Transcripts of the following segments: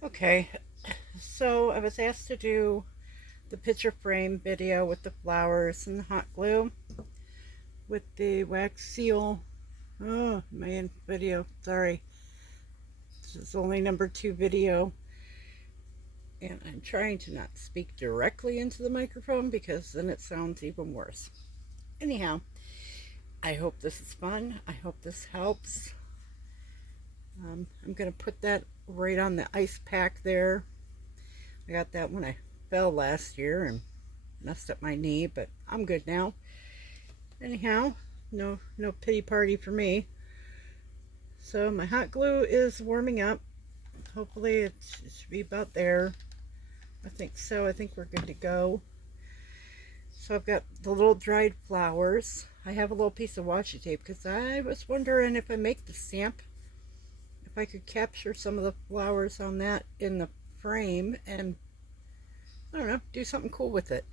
Okay, so I was asked to do the picture frame video with the flowers and the hot glue with the wax seal. Oh, man, video. Sorry. This is only number 2 video. And I'm trying to not speak directly into the microphone because then it sounds even worse. Anyhow, I hope this is fun. I hope this helps. I'm going to put that right on the ice pack there. I got that when I fell last year and messed up my knee, but I'm good now. Anyhow, no pity party for me. So my hot glue is warming up. Hopefully it should be about there. I think so. I think we're good to go. So I've got the little dried flowers. I have a little piece of washi tape because I was wondering if I make the stamp, if I could capture some of the flowers on that in the frame and, I don't know, do something cool with it.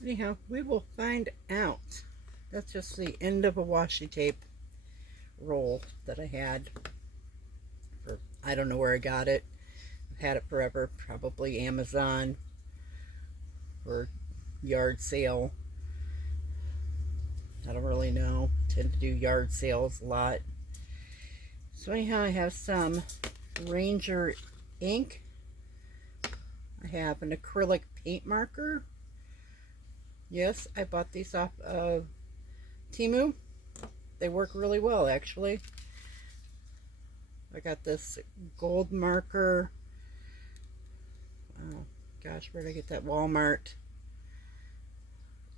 Anyhow, we will find out. That's just the end of a washi tape roll that I had for, I don't know where I got it. I've had it forever, probably Amazon or yard sale. I don't really know. I tend to do yard sales a lot. So anyhow, I have some Ranger ink. I have an acrylic paint marker. Yes, I bought these off of Temu. They work really well, actually. I got this gold marker. Oh gosh, where did I get that? Walmart.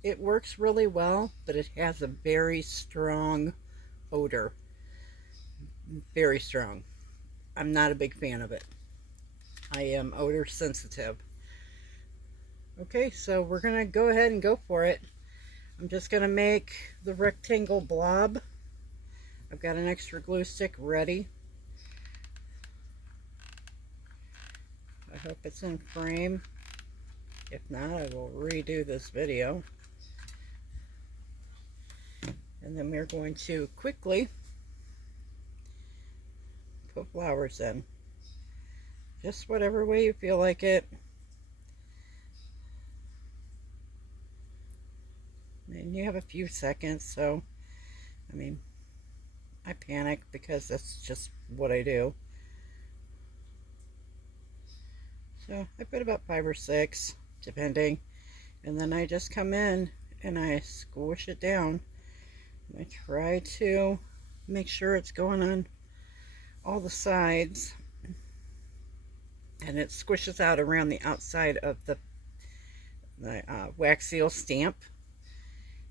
It works really well, but it has a very strong odor. Very strong. I'm not a big fan of it. I am odor sensitive. Okay, so we're going to go ahead and go for it. I'm just going to make the rectangle blob. I've got an extra glue stick ready. I hope it's in frame. If not, I will redo this video. And then we're going to quickly put flowers in. Just whatever way you feel like it. And you have a few seconds, so, I mean, I panic because that's just what I do. So I put about 5 or 6, depending. And then I just come in and I squish it down. And I try to make sure it's going on all the sides. And it squishes out around the outside of the wax seal stamp,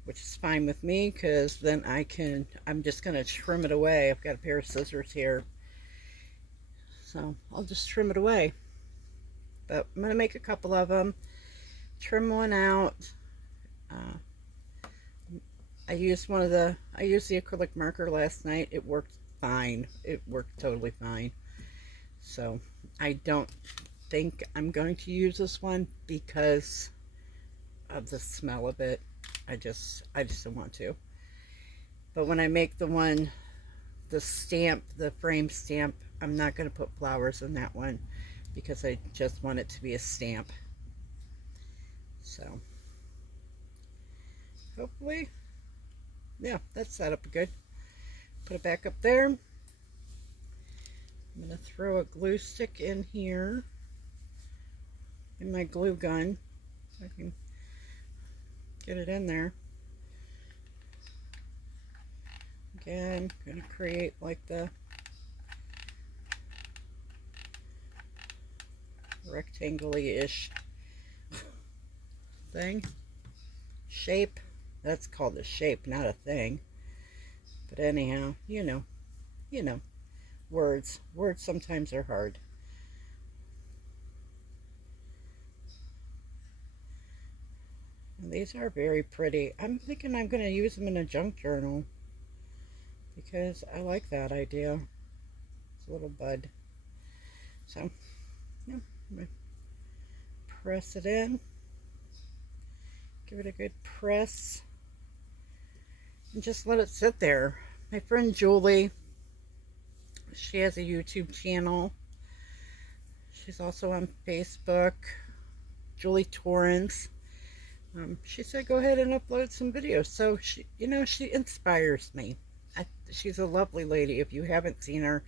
which is fine with me because then I'm just going to trim it away. I've got a pair of scissors here, so I'll just trim it away. But I'm going to make a couple of them, trim one out. I used the acrylic marker last night. It worked fine. It worked totally fine. So I don't think I'm going to use this one because of the smell of it. I just don't want to. But when I make the stamp, the frame stamp, I'm not going to put flowers in that one because I just want it to be a stamp. So hopefully, yeah, that's set up good. Put it back up there. I'm going to throw a glue stick in here in my glue gun so I can get it in there. Again, I'm going to create like the rectangle-ish thing. Shape. That's called a shape, not a thing. But anyhow, you know. Words sometimes are hard. And these are very pretty. I'm thinking I'm going to use them in a junk journal because I like that idea. It's a little bud. So, yeah, I'm going to press it in. Give it a good press. And just let it sit there. My friend Julie, she has a YouTube channel. She's also on Facebook, Julie Torrance. She said go ahead and upload some videos. So she inspires me. She's a lovely lady. If you haven't seen her,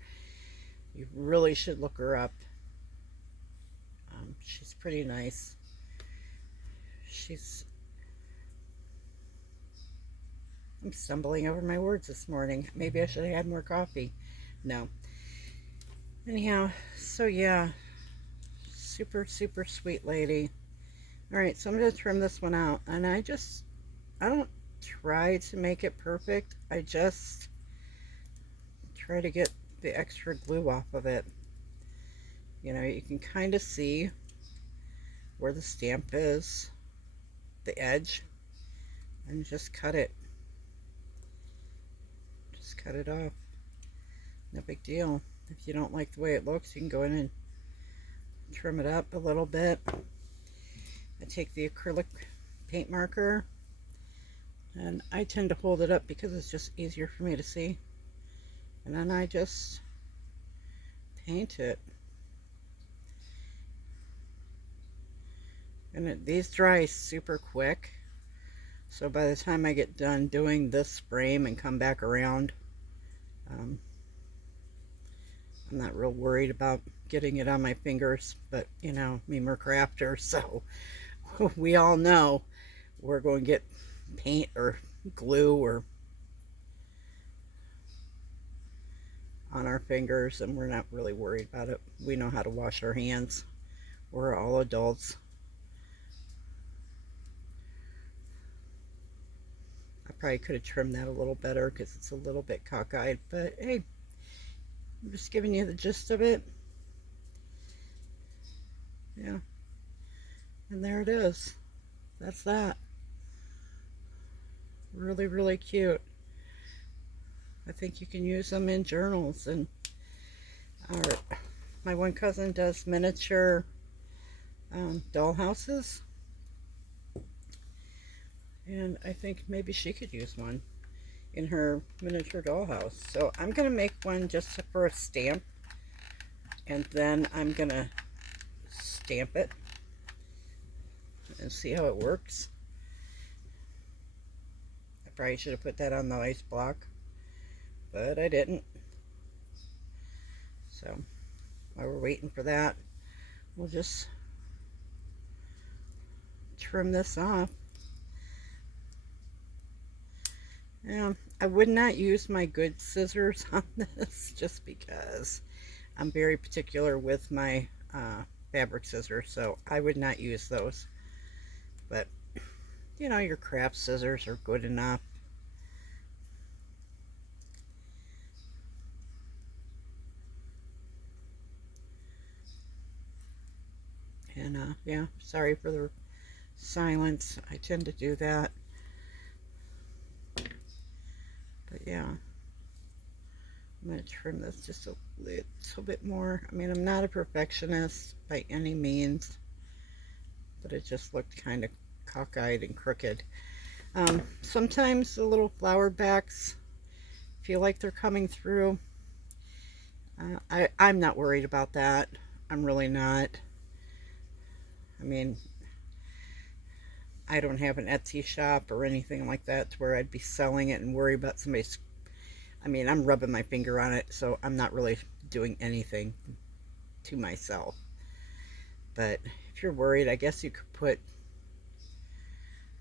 you really should look her up. She's pretty nice. I'm stumbling over my words this morning. Maybe I should have had more coffee. No. Anyhow, so yeah, super, super sweet lady. All right, so I'm going to trim this one out. And I don't try to make it perfect. I just try to get the extra glue off of it. You can kind of see where the stamp is, the edge, and just cut it. Just cut it off. No big deal. If you don't like the way it looks, you can go in and trim it up a little bit. I take the acrylic paint marker, and I tend to hold it up because it's just easier for me to see. And then I just paint it. And these dry super quick. So by the time I get done doing this frame and come back around, I'm not real worried about getting it on my fingers. But, me, we're crafters, so we all know we're going to get paint or glue or on our fingers, and we're not really worried about it. We know how to wash our hands. We're all adults. I probably could have trimmed that a little better because it's a little bit cockeyed, but hey, I'm just giving you the gist of it. Yeah. And there it is. That's that. Really, really cute. I think you can use them in journals. And my one cousin does miniature doll houses. And I think maybe she could use one in her miniature dollhouse. So I'm going to make one just for a stamp. And then I'm going to stamp it and see how it works. I probably should have put that on the ice block, but I didn't. So while we're waiting for that, we'll just trim this off. Yeah, I would not use my good scissors on this just because I'm very particular with my fabric scissors, so I would not use those. But your craft scissors are good enough. And yeah, sorry for the silence. I tend to do that. But yeah, I'm going to trim this just a little bit more. I mean, I'm not a perfectionist by any means, but it just looked kind of cockeyed and crooked. Sometimes the little flower backs feel like they're coming through. I'm not worried about that. I'm really not. I mean, I don't have an Etsy shop or anything like that to where I'd be selling it and worry about somebody's. I mean, I'm rubbing my finger on it, so I'm not really doing anything to myself. But if you're worried, I guess you could put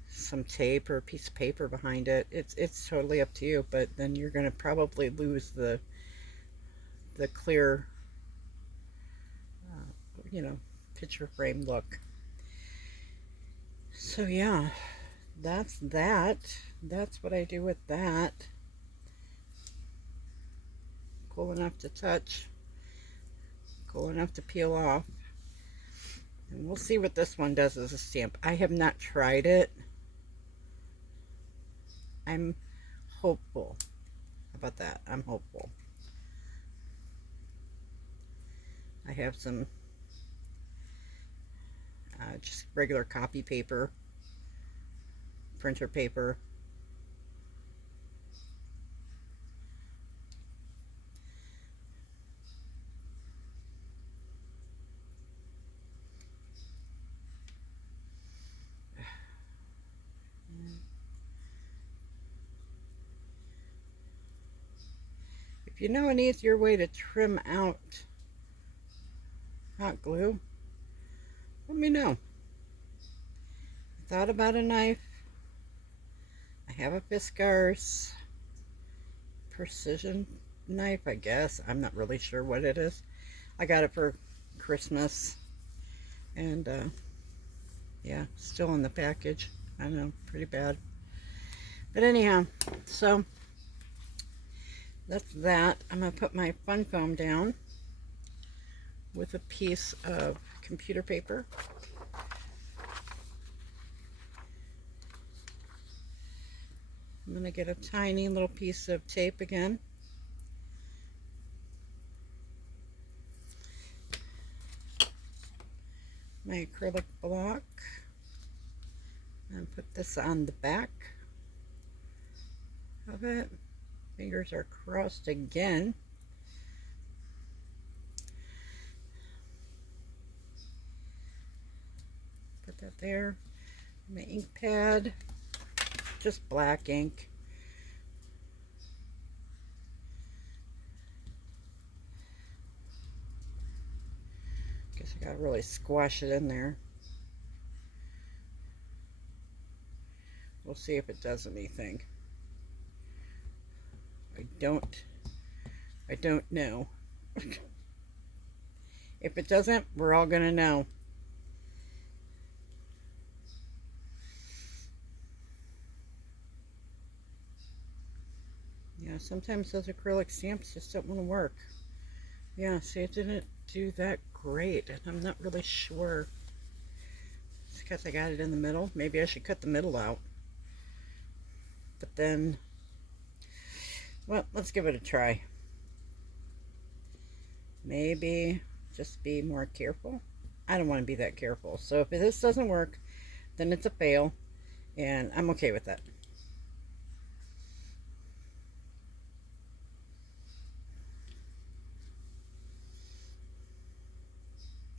some tape or a piece of paper behind it. It's totally up to you, but then you're going to probably lose the clear, picture frame look. So yeah, that's that. That's what I do with that. Cool enough to touch, cool enough to peel off. And we'll see what this one does as a stamp. I have not tried it. I'm hopeful. How about that? I'm hopeful. I have some just regular copy paper, printer paper. If you know an easier way to trim out hot glue, let me know. I thought about a knife. I have a Fiskars precision knife, I guess. I'm not really sure what it is. I got it for Christmas, and yeah, still in the package. I know, pretty bad. But anyhow, so that's that. I'm going to put my fun foam down with a piece of computer paper. I'm going to get a tiny little piece of tape again. My acrylic block. And put this on the back of it. Fingers are crossed again. Put that there. My ink pad, just black ink. Guess I gotta really squash it in there. We'll see if it does anything. I don't know. If it doesn't, we're all gonna know. Yeah, sometimes those acrylic stamps just don't want to work. Yeah, see, it didn't do that great, and I'm not really sure. It's because I got it in the middle. Maybe I should cut the middle out. But then, well, let's give it a try. Maybe just be more careful. I don't want to be that careful. So if this doesn't work, then it's a fail, and I'm okay with that.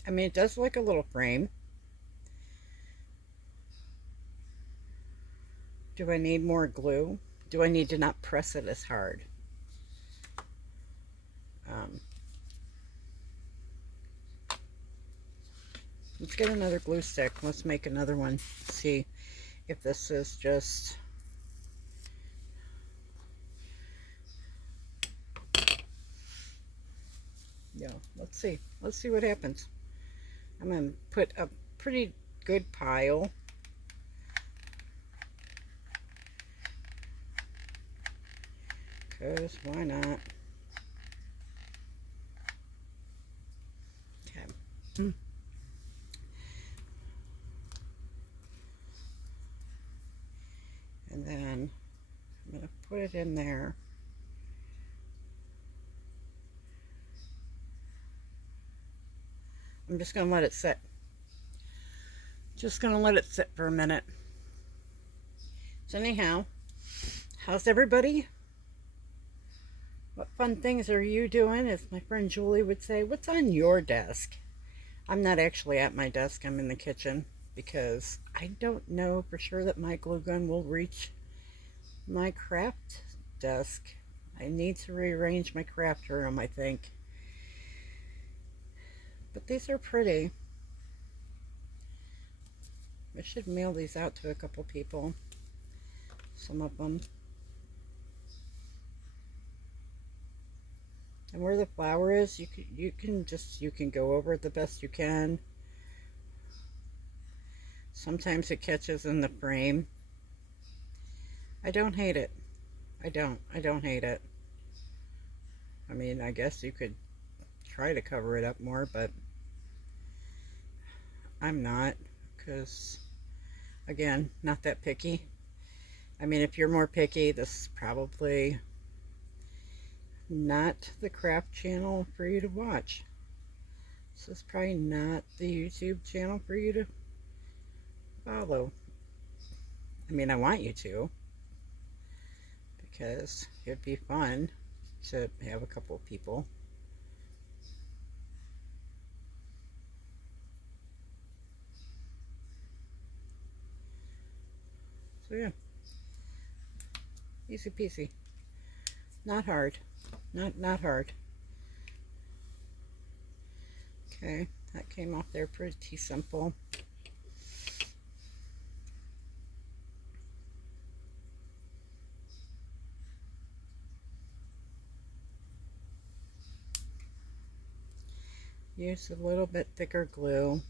I mean, it does look like a little frame. Do I need more glue? Do I need to not press it as hard? Let's get another glue stick. Let's make another one. See if this is just... Yeah, let's see. Let's see what happens. I'm going to put a pretty good pile. Because why not? Okay. And then I'm going to put it in there. I'm just going to let it sit. Just going to let it sit for a minute. So anyhow, how's everybody? What fun things are you doing? As my friend Julie would say, what's on your desk? I'm not actually at my desk. I'm in the kitchen because I don't know for sure that my glue gun will reach my craft desk. I need to rearrange my craft room, I think. But these are pretty. I should mail these out to a couple people. Some of them. And where the flower is, you can go over it the best you can. Sometimes it catches in the frame. I don't hate it. I don't hate it. I mean, I guess you could try to cover it up more, but I'm not, because again, not that picky. I mean, if you're more picky, this is probably not the craft channel for you to watch. This is probably not the YouTube channel for you to follow. I mean, I want you to, because it'd be fun to have a couple of people. So yeah, easy peasy. Not hard. Not hard. Okay, that came off there pretty simple. Use a little bit thicker glue.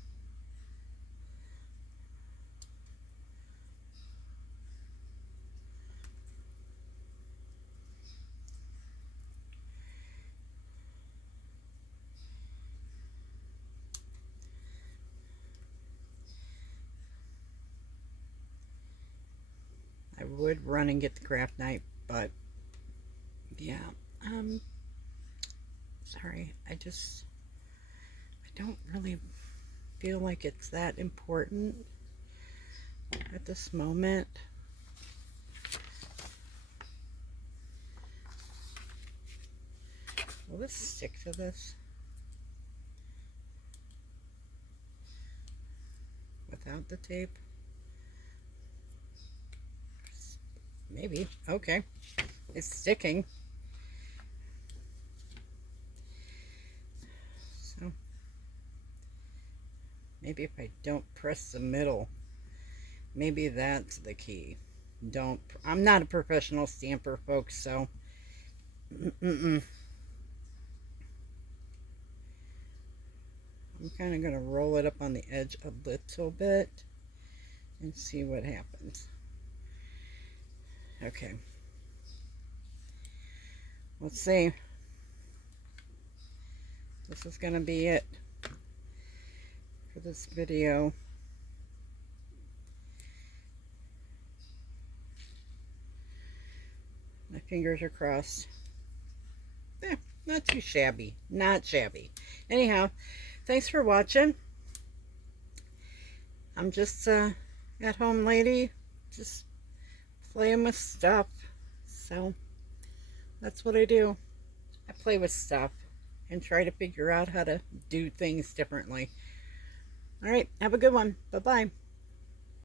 I would run and get the craft knife, but yeah, sorry, I don't really feel like it's that important at this moment. Will this stick to this without the tape? Maybe. Okay, it's sticking. So maybe if I don't press the middle, maybe that's the key. I'm not a professional stamper, folks, so I'm kind of going to roll it up on the edge a little bit and see what happens. Okay, let's see. This is going to be it for this video. My fingers are crossed. Not too shabby. Not shabby. Anyhow, thanks for watching. I'm just at home lady, just playing with stuff. So that's what I do. I play with stuff and try to figure out how to do things differently. All right, have a good one. Bye-bye.